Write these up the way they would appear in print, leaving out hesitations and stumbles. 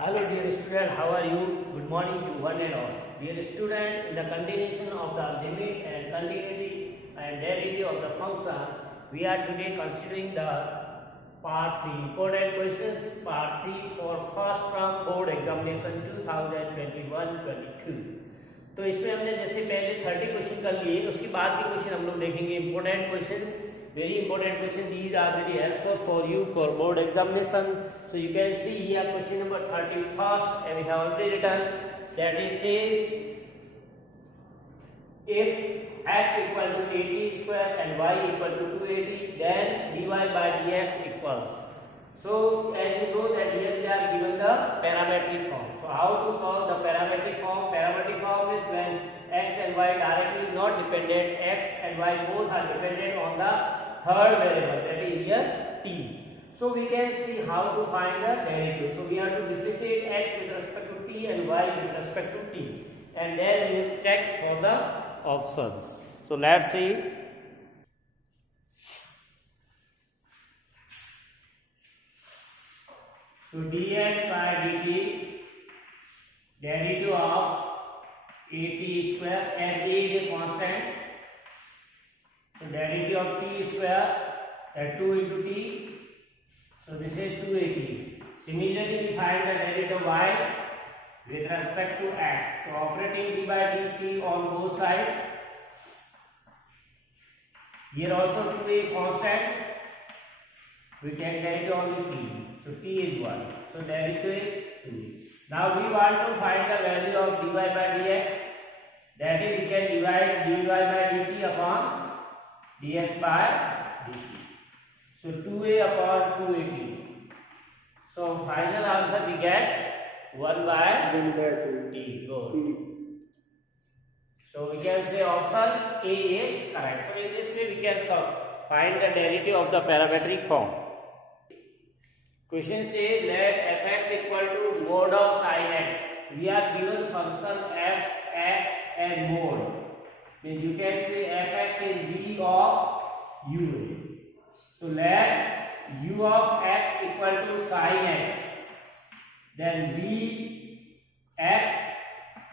Hello dear student, how are you? Good morning to one and all. Dear student, in the continuation of the limit and continuity and derivative of the function, we are today considering the part 3 important questions, part 3 for first term board examination 2021-22. तो इसमें हमने जैसे पहले 30 question कर लिए, उसके बाद के क्वेश्चन हम लोग देखेंगे important questions. Very important question. These are very helpful for you for board examination. So you can see here question number 31st, and we have already written that it says if x equal to 80 square and y equal to 280, then dy by dx equals. So as you know that here we are given the parametric form. So how to solve the parametric form? Parametric form is when x and y directly not dependent, x and y both are dependent on the third variable, that is here t. So we can see how to find the derivative. So we have to differentiate x with respect to t and y with respect to t, and then we will check for the options. So let's see. So dx by dt, derivative of 80 square, as a is a constant. So derivative of t square, that 2 into t. So this is 280. Similarly, we find the derivative of y with respect to x. So operating d by dt on both sides. Here also to be constant. We take derivative only t. So t is 1. So derivative is 2. Now we want to find the value of dy by dx. That is, we can divide dy by dt upon dx by dt. So 2a upon 280. So final answer we get 1 by 2t. Good. So we can say option A is correct. So in this way we can find the derivative of the parametric form. Question says let fx equal to mod of sin x. We are given function f, x and mod. Then you can say fx is v of u. So let u of x equal to sin x. Then v x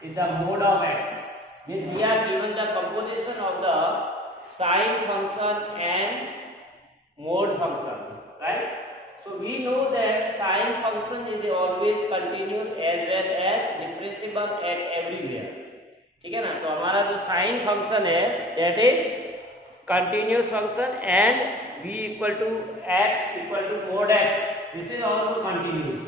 is the mod of x. Means we are given the composition of the sin function and mod function, right? So we know that sin function is always continuous as well as differentiable at everywhere. ठीक है ना. तो हमारा जो sine function है that is continuous function and v equal to x equal to mod x. This is also continuous.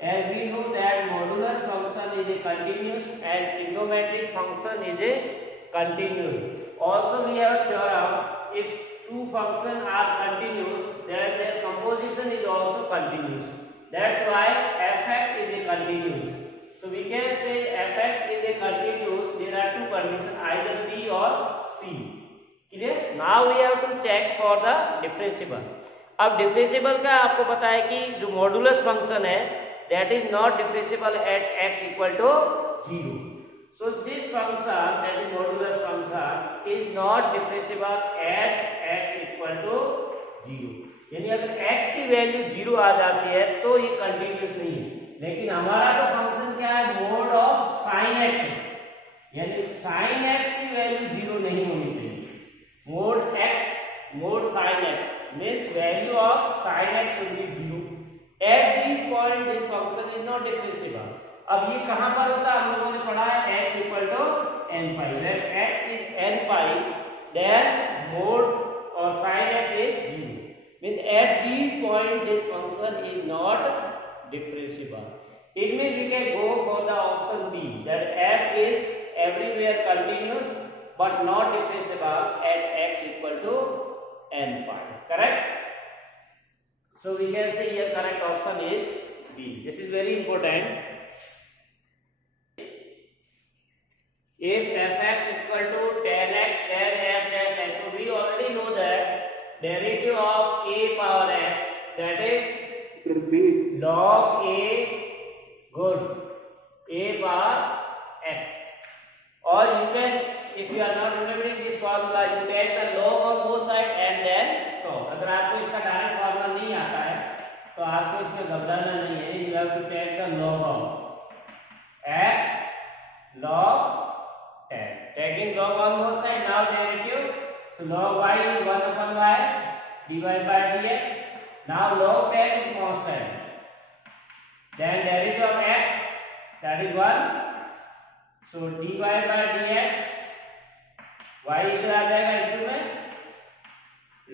And we know that modulus function is a continuous and trigonometric function is a continuous. Also we have theorem if two functions are continuous then their composition is also continuous. That's why fx is a continuous. So we can say fx is a continuous. There are two conditions, either b or c. Clear? Now we have to check for the differentiable. अब differentiable का आपको पता है कि जो modulus function है that is not differentiable at x equal to 0. So this function, that is modulus function, is not differentiable at x equal to 0. यानी अगर x की वैल्यू 0 आ जाती है तो ये कंटिन्यूस नहीं है. लेकिन हमारा तो फंक्शन क्या है, मोड ऑफ sin x है, यानी sin x की वैल्यू 0 नहीं होनी चाहिए. Mode x, mode sin x means value of sin x should be 0. At this point this function is not differentiable. अब ये कहां पर होता है, हम लोगों ने पढ़ा है x equal to n pi. When x is n pi then mod or sin x is 0. Means at this point this function is not differentiable. It means we can go for the option B, that f is everywhere continuous but not differentiable at x equal to n pi. Correct? So we can say here correct option is B. This is very important. If fx equal to 10x then f dash x. So we already know that derivative of a power x, that is log a, good, a power x. Or you can, if you are not remembering this formula, you take the log on both sides and then solve. अगर आपको इसका direct formula नहीं आता है तो आपको इसमें घबराना नहीं है। You have to take the log of x log 10, taking log on both sides. Now derivative, so log y is 1 upon y dy by dx. Now log 10 is constant, then derivative of x, that is 1, so dy by dx y इधर आ जाएगा into में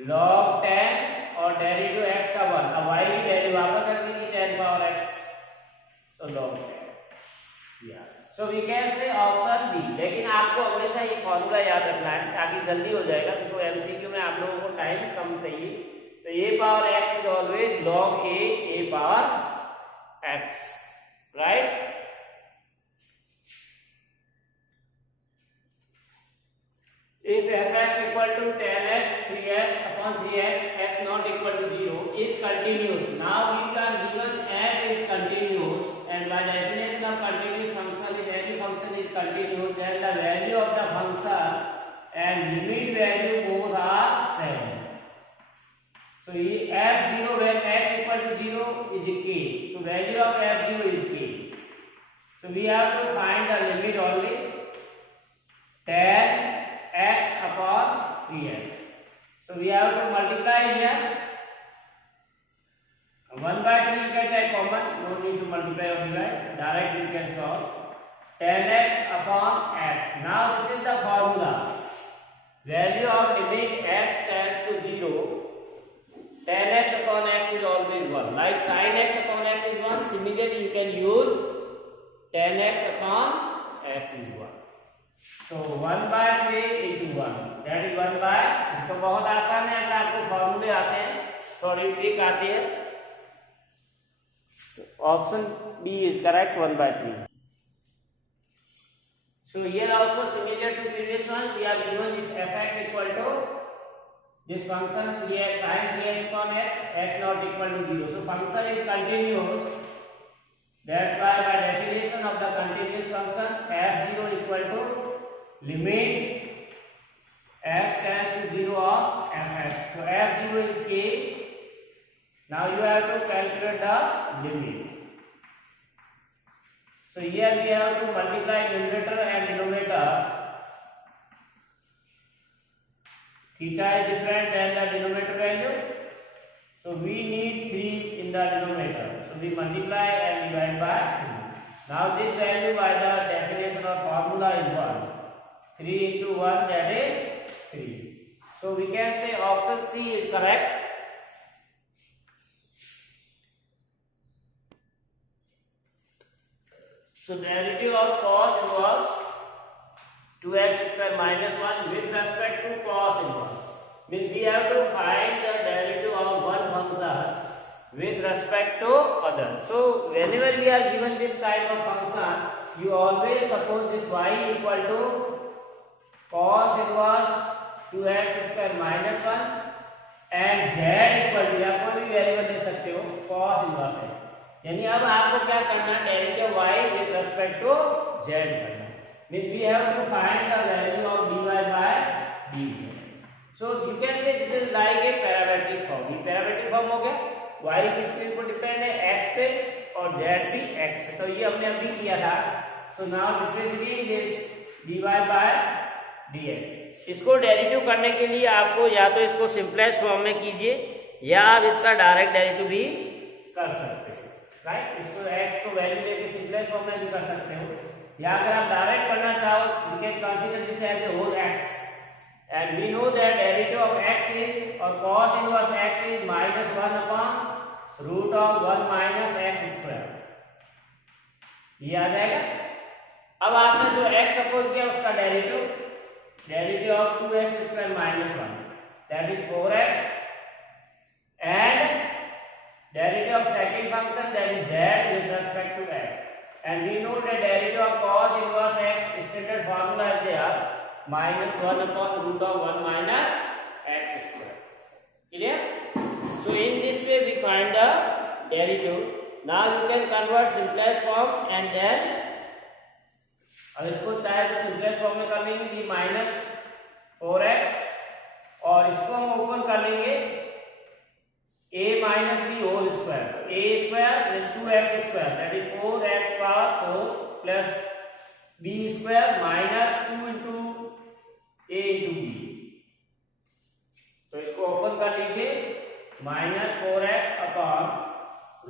log 10 और derivative x का 1, अब y की value वापस कर देंगे 10 पावर x, तो log 10। या so we can say option B. लेकिन आपको हमेशा ये फॉर्मूला याद रखना है ताकि जल्दी हो जाएगा, क्योंकि एमसीक्यू में आप लोगों को टाइम कम चाहिए। तो a power x is always log a power x, right. If fx equal to 10x 3x upon 3x x not equal to 0 is continuous. Now we are given f is continuous, and by definition of continuous function, if any function is continuous, then the value of the function and limit value both are same. So f0 when x equal to 0 is k. So value of f0 is k. So we have to find the limit only 10 x upon 3x. So we have to multiply here 1 by 3 you can take common, no need to multiply or divide, direct you can solve 10x upon x. Now this is the formula, value of limit x tends to 0, 10x upon x is always 1, like sin x upon x is 1, similarly you can use 10x upon x is 1. तो 1 by 3 into 1, that is 1 by, तो बहुत आसान है, आपको फॉर्मूले आते हैं, थोड़ी ट्रिक आती है। Option B is correct, 1 by 3. So here also similar to previous one, we are given if fx equal to this function 3x sin 3x upon x, x not equal to 0. So function is continuous. That's why by definition of the continuous function, f0 equal to limit x tends to 0 of fx. So f0 is k. Now you have to calculate the limit. So here we have to multiply numerator and denominator. Theta is different than the denominator value. So we need 3 in the denominator. So we multiply and divide by 3. Now this value by the definition or formula is 1. 3 into 1, that is 3. So we can say option C is correct. So derivative of cos inverse 2x square minus 1 with respect to cos inverse, means we have to find the derivative of one function with respect to other. So whenever we are given this kind of function, you always suppose this y equal to cos inverse 2x square minus 1 and z equal to, या कोई भी variable ले सकते हो, cos inverse है। यानी अब आपको क्या करना है, derivative y with respect to z करना। Means we have to find the value of dy by dz. So you can say this is like a parametric form. ये parametric form हो गया, y किस पे ऊपर डिपेंड है, x पे, और z भी x पे। तो ये हमने अभी किया था। So now differentiate this dy by dx। इसको डेरिवेटिव करने के लिए आपको या तो इसको सिंपलेस्ट फॉर्म में कीजिए, या आप इसका डायरेक्ट डेरिवेटिव भी कर सकते हो, राइट। इसको x को वैल्यू लेके सिंपलेस्ट फॉर्म में भी कर सकते हो, या अगर आप डायरेक्ट करना चाहो, you can consider this as a whole x, and we know that derivative of x is, और cos inverse x is -1 upon root of 1 minus x square, ये आ जाएगा। अब आपने जो x सपोज किया उसका derivative of 2x square minus 1, that is 4x, and derivative of second function, that is z with respect to x, and we know the derivative of cos inverse x, standard formula is there, -1 upon root of 1 minus x square. Clear? So in this way we find the derivative. Now you can convert simplest form, and then अब इसको चाहे तो simplest form में कर लेंगे, ये -4x, और इसको हम ओपन कर लेंगे a minus b whole square, तो a square then 2x square that is 4x power 4 plus b square minus 2 into a into b, तो इसको ओपन कर लीजिए minus 4x upon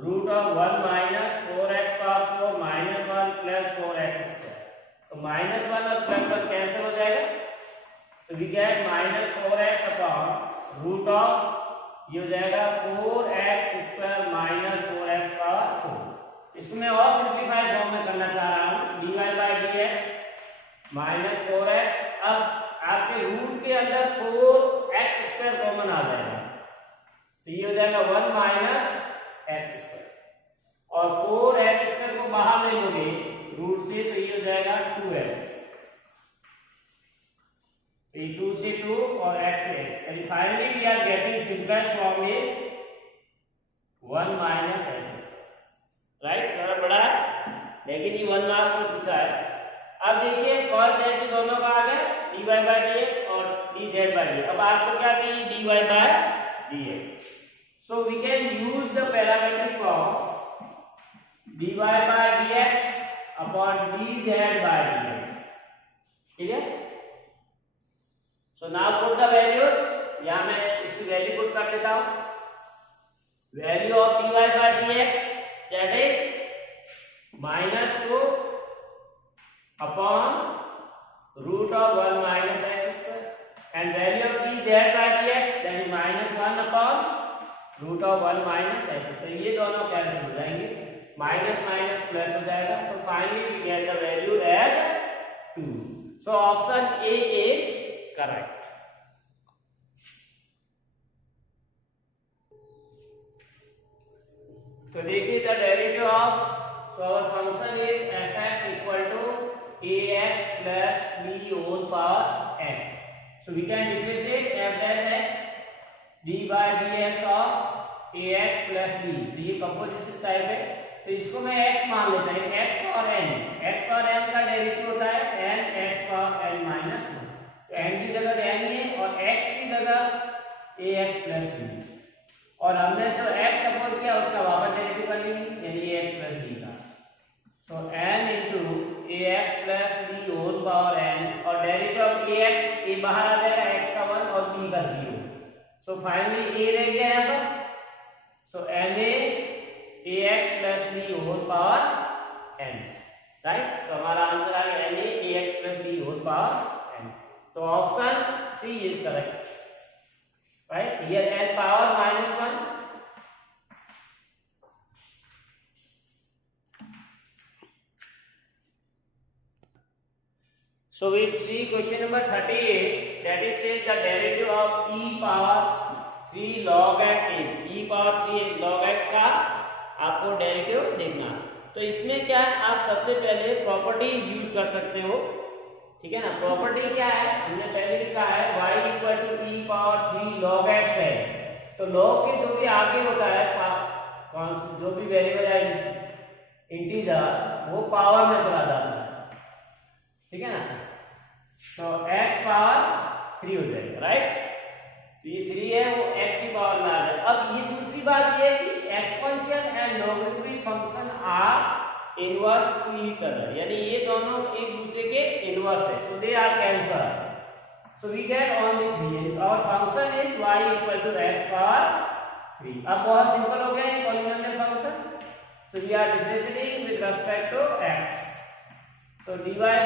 root of 1 minus 4x power 4 minus 1 plus 4x square, तो minus 1 और plus 1 cancel हो जाएगा, तो we get minus 4x upon root of ये हो जाएगा 4x square minus 4x power 4। इसको मैं और सिंप्लीफाइड फॉर्म में करना चाह रहा हूँ, dy by dx minus 4x, अब आपके रूट के अंदर 4x स्क्वायर कॉमन आ जाएगा, तो ये हो जाएगा 1 माइनस x स्क्वायर और 4x स्क्वायर को बाहर ले लोगे रूट से, तो ये हो जाएगा 2x, 2 से 2 और x से x, and finally we are getting simplest form is 1 minus x square, right? थोड़ा बड़ा है लेकिन ये 1 मार्क्स में पूछा है। अब देखिए फर्स्ट डेरिवेटिव दोनों का आ गया dy by dx और dz by dx, अब आपको क्या चाहिए dy by dx, so we can use the parametric form dy by dx upon dz by dx, ठीक है? So now put the values, यहाँ मैं इसकी वैल्यू पुट कर देता हूँ, value of dy by dx that is minus 2 upon root of 1 minus x square, and value of dz by dx that is minus 1 upon root of 1 minus x, तो ये दोनों cancel हो जाएंगे, minus minus plus हो जाएगा, so finally we get the value as 2, so option A is correct. तो देखिए the derivative of, so our function is f(x) equal to ax plus b whole power n, so we can differentiate f dash x d by dx of ax plus b, तो ये composition type है, तो इसको मैं x मान लेता हूँ, x power n का डेरिवेटिव होता है n x power n minus 1, तो n की जगह n है और x की जगह ax प्लस b, और हमने जो x सपोज किया उसका वापस डेरिवेटिव कर लेंगे यानी ax प्लस b का, so n into ax plus b whole power n, और डेरिवेटिव ऑफ ax a बाहर आ जाएगा, x का 1 और b का 0, सो फाइनली a रह गया यहाँ पर, so na ax plus b whole power n, right, तो हमारा आंसर आ गया na ax plus b whole power n, तो option C is correct, right? Here n power minus 1, so we see question number 38, that is says the derivative of e power 3 log x is e power 3 log x का आपको derivative देखना, तो इसमें क्या है आप सबसे पहले प्रॉपर्टी यूज कर सकते हो, ठीक है ना? प्रॉपर्टी क्या है, हमने पहले भी कहा है y equal to e power 3 log x है, तो log के जो भी आगे होता है जो भी वेरिएबल है इंटीजर वो पावर में चला जाता है, ठीक है ना? तो x पावर 3 हो जाएगा, राइट, तो ये 3 है वो x की पावर में आ जाए। अब ये दूसरी बात ये है कि exponential and logarithmic function are inverse to each other, यानी ये दोनों एक दूसरे के इनवर्स है, so they are cancel, so we get only 3, और function is y equal to x power 3। अब बहुत सिंपल हो गया ये polynomial function, so we are differentiating with respect to x, तो dy बाय,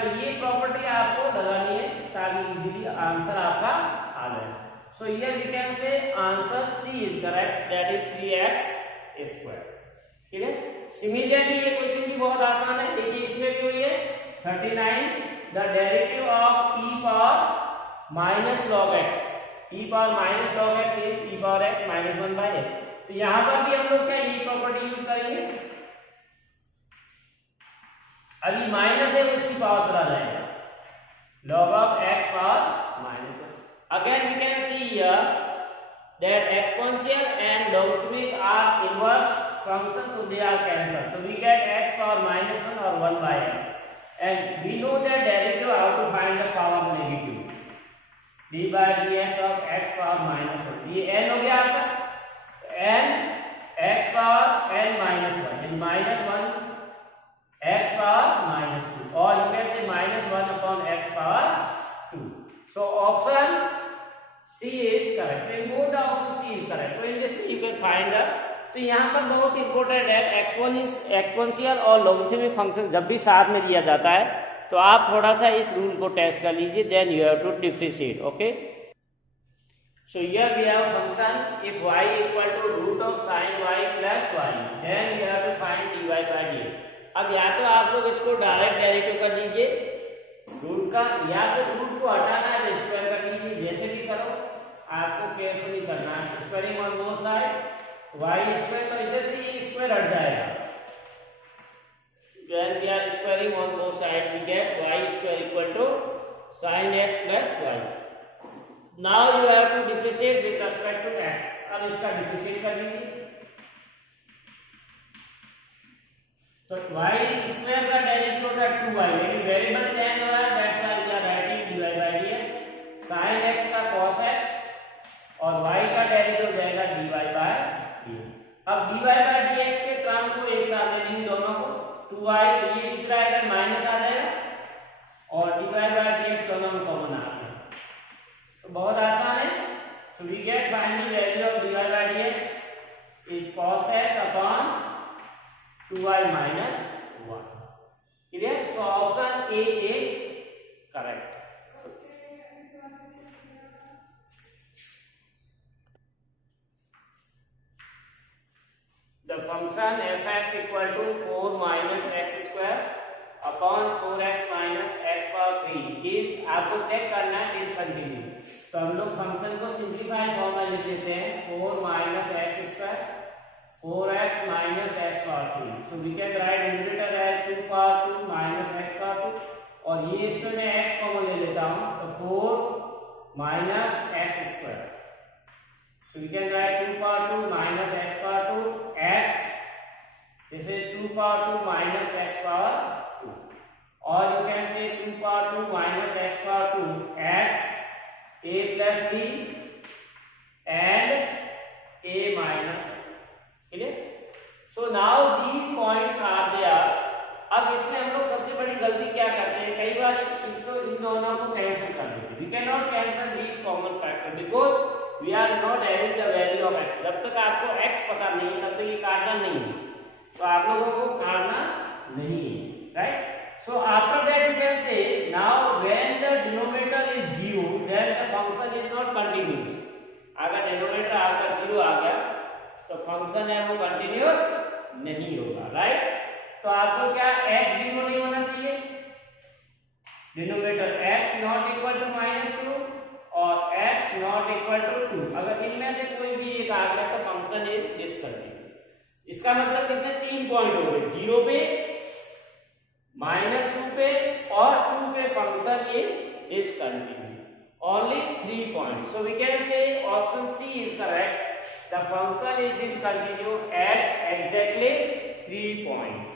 तो ये प्रॉपर्टी आपको लगानी है ताकि इजीली आंसर आपका आ जाए, so here we can say answer C is correct, that is 3x square, ठीक है? सिमिलरली ये क्वेश्चन भी बहुत आसान है, देखिए इसमें भी हुई है 39, the derivative of e power minus log x, e power minus log x is e power x minus 1 by x, तो यहाँ पर भी हम लोग क्या ये प्रॉपर्टी यूज करेंगे, अभी माइनस है उसकी पावर चला जाएगा, log of x power minus 1, again we can see here that exponential and logarithmic are inverse functions, so they are cancelled, so we get x power minus 1 or 1 by x, and we know that derivative how to find the power negative, d by dx of x power minus 1, ये n हो गया आपका, n x power n minus 1 and minus 1 x power minus 2, or you can say minus 1 upon x power 2. So option C is correct. So in both the option C is correct. So in this way you can find the, तो यहाँ पर बहुत important है, exponential और logarithmic function जब भी साथ में दिया जाता है तो आप थोड़ा सा इस रूल को टेस्ट कर लीजिए, then you have to differentiate. Okay, so here we have function if y equal to root of sin y plus y, then you have to find dy by dx. अब या तो आप लोग इसको direct derivative कर लीजिए root का, या फिर रूट को हटाना है तो स्क्वायर कर लीजिए. जैसे भी करो आपको केयरफुली करना है. Squaring on both side y square, तो इधर से ये स्क्वायर हट जाएगा. When we are squaring on both sides, we get y square equal to sin x plus y. Now you have to differentiate with respect to x. अब इसका differentiate कर लीजिए. तो y स्क्वायर का डेरिवेटिव होता है 2y, लेकिन variable change हो रहा है, that's why we are writing dy by dx. sin x का cos x और y का डेरिवेटिव हो जाएगा dy by dx. अब dy by dx के टर्म को एक साथ ले लेंगे दोनों को, 2y, तो ये कितना आएगा माइनस आ जाएगा, और dy by dx दोनों में कॉमन आ जाएगा. तो बहुत आसान है. So we get finally value of dy by dx is cos x upon 2y minus 1. Clear? So option A is correct. The function f(x) equal to 4 minus x square upon 4x minus x power 3 is, आपको check करना है discontinue. तो हम लोग function को simplified form में लिख देते हैं 4 minus x square 4x minus x power 3. So we can write numerator as 2 power 2 minus x power 2, और ये इसमें मैं x कॉमन ले लेता हूँ, तो 4 minus x square. So we can write 2 power 2 minus x power 2 x, this is 2 power 2 minus x power 2, or you can say 2 power 2 minus x power 2 x a plus b and a minus x. Clear? So now these points are there. अब इसमें हम लोग सबसे बड़ी गलती क्या करते हैं, कई बार इन दोनों को कैंसिल कर देते हैं. We cannot cancel these common factor because we are not having the value of x. जब तक आपको x पता नहीं है तब तक ये काटना नहीं है, तो आप लोगों को काटना नहीं है, right? So after that you can say now when the denominator is 0 then the function is not continuous. अगर डिनोमिनेटर आपका 0 आ गया तो फंक्शन है वो कंटिन्यूअस नहीं होगा, राइट? तो आपको क्या x 0 नहीं होना चाहिए, denominator x not equal to -2 और x नॉट इक्वल टू 2. अगर इनमें से कोई भी एक आ गया तो फंक्शन इज डिसकंटिन्यूअस. इसका मतलब कितने 3 पॉइंट हो गए, 0 पे, -2 पे और 2 पे function is discontinuous. Only 3 points. So we can say option C is correct. The function is discontinued at exactly 3 points.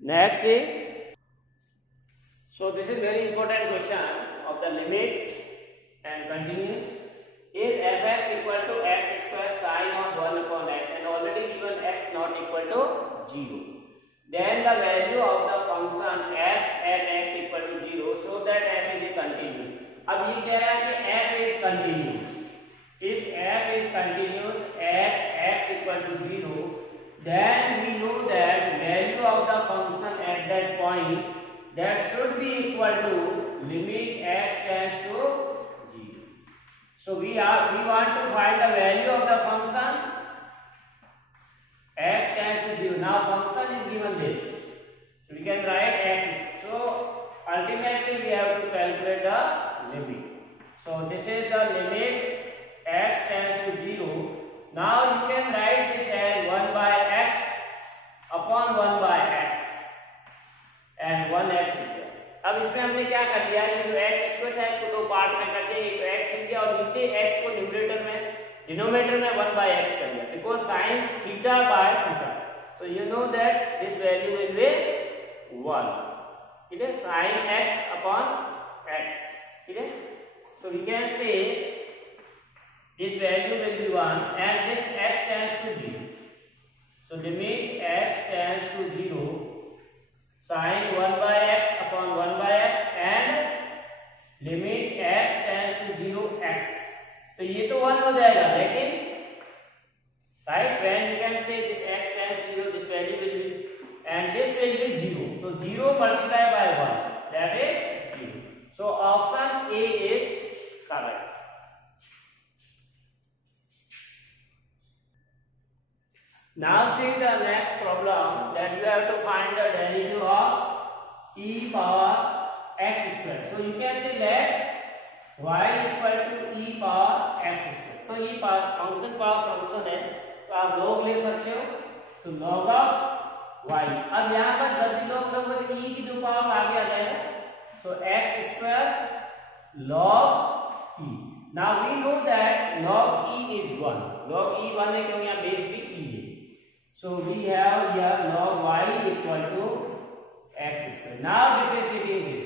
Next is, so this is very important question of the limit and continuous. If f(x) equal to x square sin of 1 upon x and already given x not equal to 0, then the value of the function f at x equal to 0 so that f is continuous. अब ये कह रहा है कि f is continuous. If f is continuous at x equal to 0, then we know that value of the function at that point that should be equal to limit x tends to 0. So we want to find the value of the function x tends to 0. Now function is given this, so we can write x. So ultimately we have to calculate the limit. So this is the limit x tends to 0. Now you can write this as 1 by x upon 1 by x and 1x is there. अब इसमें हमने क्या कर लिया, ये जो x square था इसको दो पार्ट में कर दिया, एक तो x लिख दिया और नीचे x को न्यूमरेटर में डिनोमिनेटर में 1 by x कर दिया, because sin theta by theta. So you know that this value will be 1. It is sin x upon x. Okay? So we can say its value will be 1 and this x tends to 0. So limit x tends to 0 sin 1 by x upon 1 by x and limit x tends to 0 x. तो ये तो 1 हो जाएगा, लेकिन right when you can say this x tends to 0, this value will be and this will be 0. So 0 multiplied by 1, that is 0. So option A is correct. Now see the next problem, that you have to find the derivative of e power x square. So you can say that y equal to e power x square. तो e power function है, तो आप log ले सकते हो, तो log of y. अब यहाँ पर जब भी log लोगे तो e की जो पावर आगे आ जाएगा, so x square log e. Now we know that log e is 1. log e 1 है क्योंकि यहाँ बेस भी e है. So we have here log y equal to x square. Now differentiating this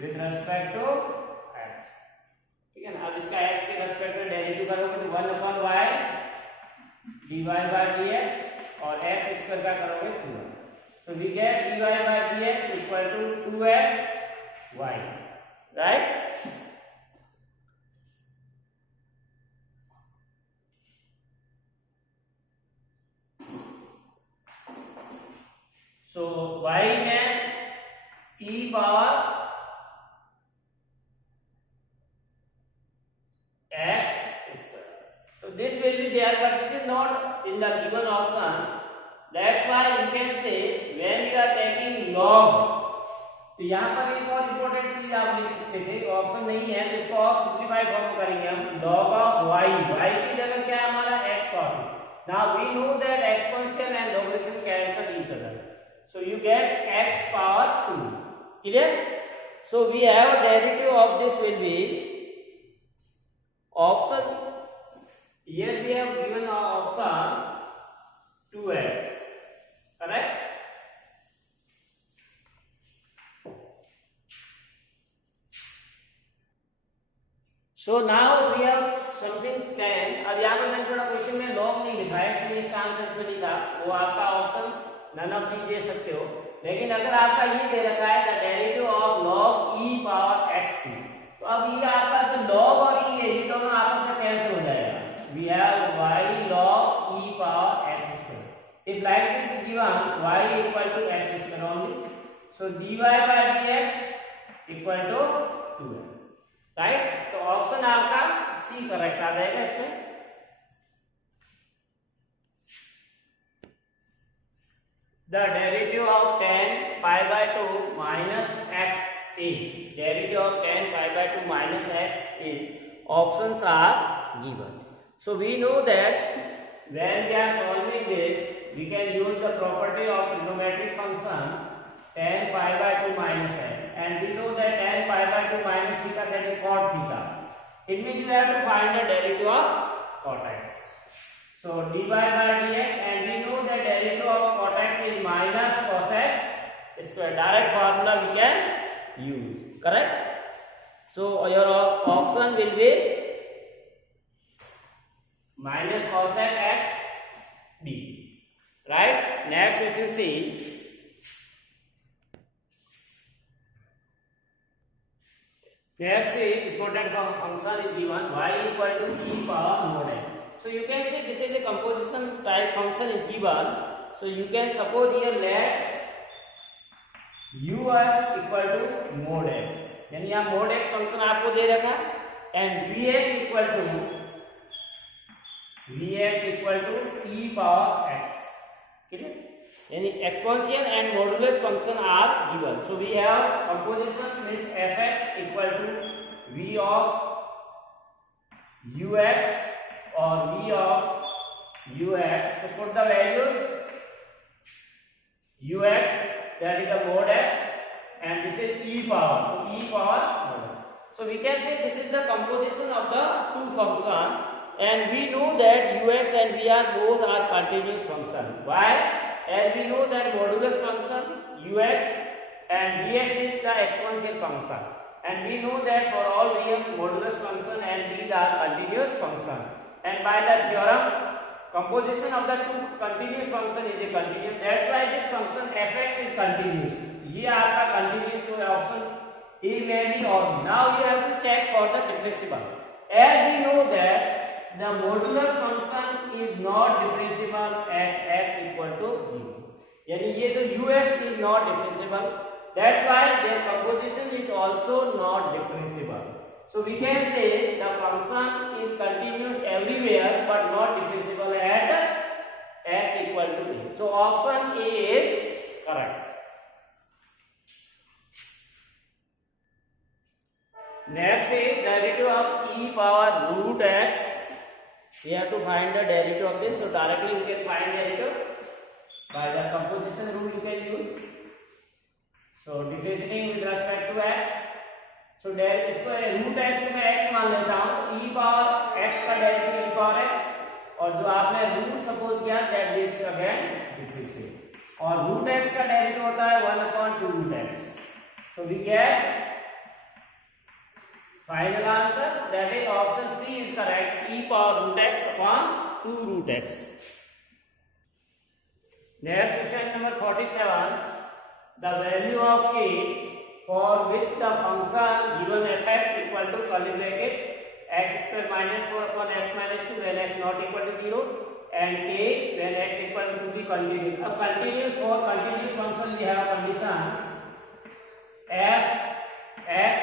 with respect to x. ठीक है ना. अब इसका x के रेस्पेक्ट में डेरिवेटिव करोगे तो 1 upon y dy by dx और x स्क्वायर का करोगे 2. So we get dy by dx equal to 2x y. Right? So y में e power x square. So this will be there, but this is not in the given option. That's why you can say when you are taking log. तो यहाँ पर एक और important चीज आप लिख सकते थे, ऑप्शन नहीं है तो इसको और सिंपलीफाई फॉर्म करेंगे हम. log of y, y की जगह क्या है हमारा x copy. Now we know that exponential and logarithm cancel each other. So you get x power 2. Clear? So we have a derivative of this will be option. Here we have given our option 2x. Correct? So now we have something 10. अब यहाँ पर मैंने थोड़ा question में log नहीं लिखा है, इसलिए इसका आंसर इसमें नहीं था. वो आपका ऑप्शन नन ऑफ दी दे सकते हो. लेकिन अगर आपका ये दे रखा है the derivative of log e power x, तो अब ये आपका जो log और e है ये दोनों आपस में कैंसिल हो जाएगा. We have y log e power x square. If like this is given y equal to x square only, so dy by dx equal to 2. Right? तो ऑप्शन आपका सी करेक्ट आ जाएगा इसमें. The derivative of tan pi by 2 minus x is, derivative of tan pi by 2 minus x is, options are given. So we know that when we are solving this, we can use the property of trigonometric function tan pi by 2 minus x, and we know that tan pi by 2 minus theta, that is cot theta. It means you have to find the derivative of cot x. So dy by dx, and we know that derivative of cot x is minus cos x square. Direct formula we can use. Correct? So your option will be minus cos x d. Right? Next if you see, next is important function is given y equal to e power mod n. So you can say this is a composition type function is given. So you can suppose here let ux equal to mod x, यानी यहाँ mod x function आपको दे रखा and vx equal to e power x. Clear? यानी exponential and modulus function are given. So we have composition means fx equal to v of ux or v of ux. So put the values ux, that is the mod x, and this is e power. So e power mod. So we can say this is the composition of the two function, and we know that ux and v are both are continuous function. Why? As we know that modulus function ux and vx is the exponential function, and we know that for all real modulus function and these are continuous function, and by the theorem composition of the two continuous function is a continuous, that's why this function fx is continuous. ये आपका continuous है, option A may be, or now you have to check for the differentiable. As we know that the modulus function is not differentiable at x equal to 0, यानी ये तो ux is not differentiable, that's why their composition is also not differentiable. So we can say the function is continuous everywhere but not differentiable at x equal to 0. So option A is correct. Next is derivative of e power root x. We have to find the derivative of this. So directly we can find derivative by the composition rule you can use. So differentiating with respect to x. So इसको root x को मैं x मान लेता हूँ, e power x का derivative e power x, और जो आपने root suppose किया that will again differentiate, और root x का derivative होता है 1/2 root x. So we get final answer, that is option C is correct, e power root x upon 2 root x. Next question number 47, the value of k for which the function given fx equal to curly bracket x square minus 4 upon x minus 2 when x not equal to 0 and k when x equal to be continuous. अब continuous for continuous function we have condition f x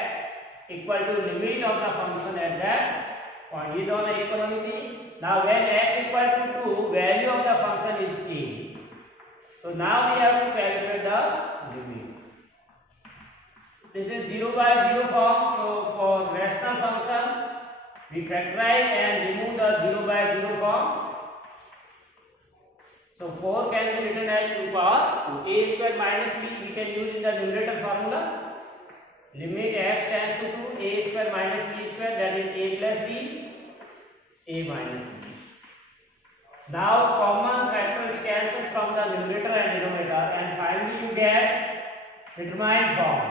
equal to limit of the function at that point. ये दोनों equal होनी चाहिए. Now when x equal to 2, value of the function is k. So now we have to calculate the limit. This is 0/0 form. So for rational function we factorize and remove the 0/0 form. So 4 can be written as 2 power 2. A square minus b we can use in the numerator formula. Limit x tends to 2, a square minus b square, that is a plus b, a minus b. Now common factor we cancel from the numerator and denominator, and finally you get determined form.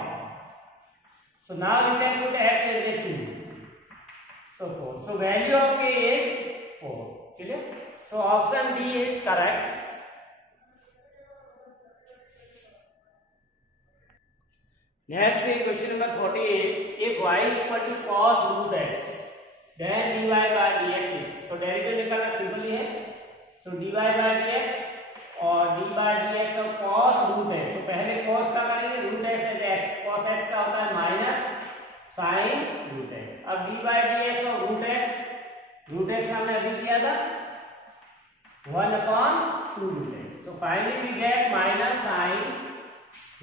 So now you can put x as a 2, so 4. So value of k is 4. Clear? So option D is correct. Next is question number 48. If y equal to cos root x, then dy by dx is. तो derivative निकालना simple ही है. So dy by dx और d by dx of cos root है. तो पहले cos का करेंगे, root x is x. cos x का होता है minus sin root x. अब d by dx और root x हमने अभी किया था 1/2 root x. So finally we get minus sin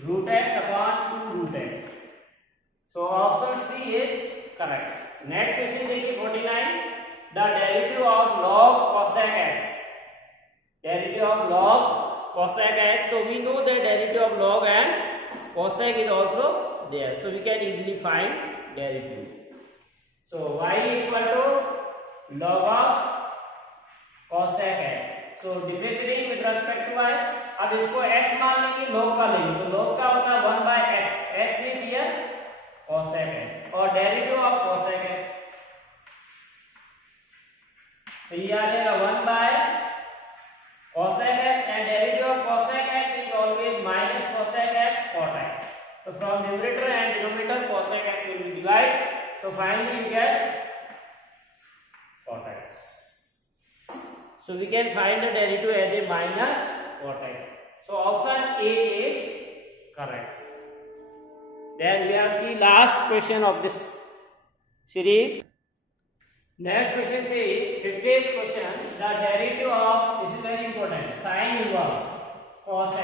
root x upon 2 root x. So option C is correct. Next question देखिए 49. The derivative of log cosec x. Derivative of log cosec x. So we know the derivative of log and cosec is also there. So we can easily find derivative. So y equal to log of cosec x. So differentiating with respect to y. अब इसको x मान लेंगे, log का लेंगे, तो log का होता है 1/x. x means here cosec x और derivative of cosec x. तो ये आ जाएगा 1/cosec x and derivative of cosec x is always minus cosec x cot x. So from numerator and denominator cosec x will be divided. So finally you get cot x. So we can find the derivative as a minus cot x. So option A is correct. Then we have seen last question of this series. Next question says 50th question, the derivative of, this is very important, sin inverse cos x.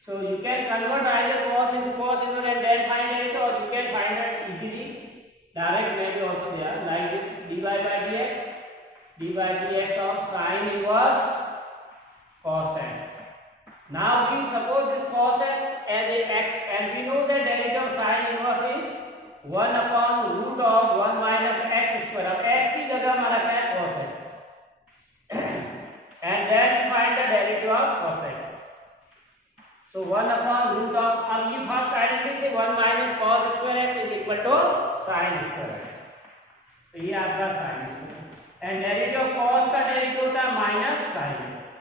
So you can convert either cos into cos inverse and then find derivative, or you can find it easily. Direct may be also there, like this dy by dx of sin inverse cos x. Now we suppose this cos x as a x, and we know that derivative of sin inverse is 1/√of 1 minus x square. अब x की जगह हमारा क्या है cos x, and then find the derivative of cos x. So 1 upon root of, अब ये first identity से 1 minus cos square x is equal to sin square x. तो ये आपका sin square and derivative of cos का derivative होता है minus sin x.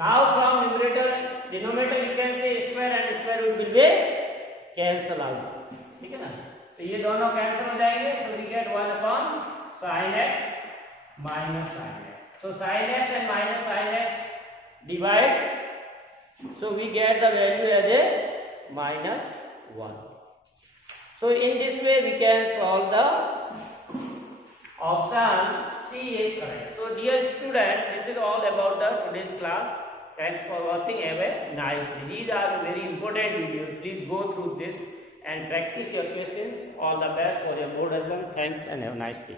Now from numerator denominator you can say square and square root will be cancel out. ठीक है ना, तो ये दोनों कैंसिल हो जाएंगे. So we get 1 upon sin x minus sin x. So sin x and minus sin x divide. So we get the value as a minus 1. So in this way we can solve the option C is correct. So dear student, this is all about the today's class. Thanks for watching. Have a nice day. These are very important videos. Please go through this and practice your questions. All the best for your board exam. Thanks and have a nice day.